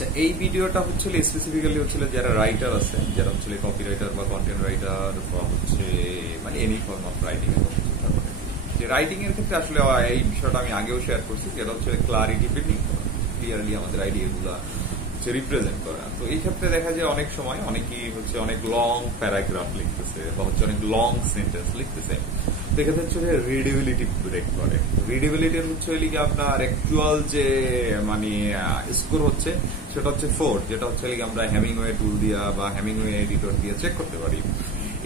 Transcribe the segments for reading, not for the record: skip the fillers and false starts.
আচ্ছা, এই ভিডিওটা হচ্ছিল স্পেসিফিক্যালি হচ্ছিল যারা রাইটার আছে, যারা হচ্ছে কপি রাইটার বা কন্টেন্ট রাইটার বা হচ্ছে মানে এনি ফর্ম অফ রাইটিং এর কথা চিন্তা করে। যে রাইটিং এর ক্ষেত্রে আসলে এই বিষয়টা আমি আগেও শেয়ার করছি, যেটা হচ্ছে ক্লারিটি বিল্ডিং করা, ক্লিয়ারলি আমাদের আইডিয়াগুলো হচ্ছে রিপ্রেজেন্ট করা। তো এই ক্ষেত্রে দেখা যায় অনেক সময় অনেকেই হচ্ছে অনেক লং প্যারাগ্রাফ লিখতেছে বা হচ্ছে অনেক লং সেন্টেন্স লিখতেছে। এক্ষেত্রে হচ্ছে রিডেবিলিটি ব্রেক করে। রিডেবিলিটির হচ্ছে আপনার অ্যাকচুয়াল যে মানে স্কোর হচ্ছে সেটা হচ্ছে 4, যেটা হচ্ছে আমরা হ্যামিংওয়ে টুল দিয়া বা হ্যামিংওয়ে এডিটর দিয়ে চেক করতে পারি।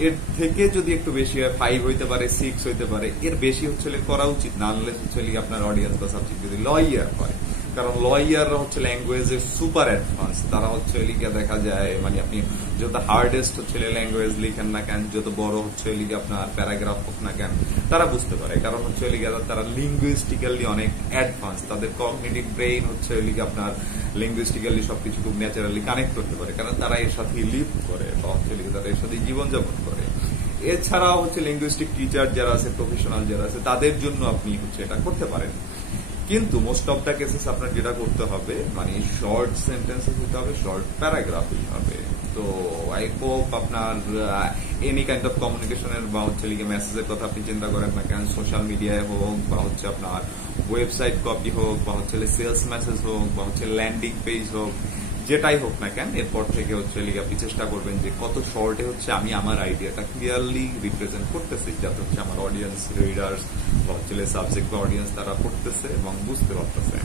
এর থেকে যদি একটু বেশি হয় 5 হইতে পারে, 6 হইতে পারে, এর বেশি হচ্ছে করা উচিত না, আনলেস হচ্ছে আপনার অডিয়েন্স বা সাবজেক্ট যদি লয়ার হয়। কারণ লয়াররা হচ্ছে ল্যাঙ্গুয়েজের সুপার অ্যাডভান্স। তারা হচ্ছে দেখা যায় মানে আপনি যত হার্ডেস্ট হচ্ছে ল্যাঙ্গুয়েজ লিখেন না কেন, যত বড় হচ্ছে আপনার প্যারাগ্রাফ হোক না কেন, তারা বুঝতে পারে। কারণ হচ্ছে তারা লিঙ্গুইস্টিক্যালি অনেক অ্যাডভান্স। তাদের কগনিটিভ ব্রেইন হচ্ছে আপনার লিঙ্গুইস্টিক্যালি সবকিছু খুব ন্যাচারালি কানেক্ট করতে পারে, কারণ তারা এর সাথে লিভ করে বা হচ্ছে তারা এর সাথে জীবনযাপন করে। এছাড়াও হচ্ছে লিঙ্গুইস্টিক টিচার যারা আছে, প্রফেশনাল যারা আছে, তাদের জন্য আপনি হচ্ছে এটা করতে পারেন। কিন্তু মোস্ট অফ দ্য কেসেস আপনার যেটা করতে হবে মানে শর্ট সেন্টেন্সেস হতে হবে, শর্ট প্যারাগ্রাফ হবে। তো আই হোপ আপনার এনি কাইন্ড অফ কমিউনিকেশনের বা হচ্ছে মেসেজের কথা আপনি চিন্তা করেন না কেন, সোশ্যাল মিডিয়ায় হোক বা হচ্ছে আপনার ওয়েবসাইট কপি হোক বা হচ্ছে সেলস মেসেজ হোক বা হচ্ছে ল্যান্ডিং পেজ হোক, যেটাই হোক না কেন, এরপর থেকে হচ্ছে আপনি চেষ্টা করবেন যে কত শর্টে হচ্ছে আমি আমার আইডিয়াটা ক্লিয়ারলি রিপ্রেজেন্ট করতেছি, যাতে হচ্ছে আমার অডিয়েন্স, রিডার্স বা হচ্ছে সাবজেক্ট বা অডিয়েন্স তারা পড়তেছে এবং বুঝতে পারতেছে।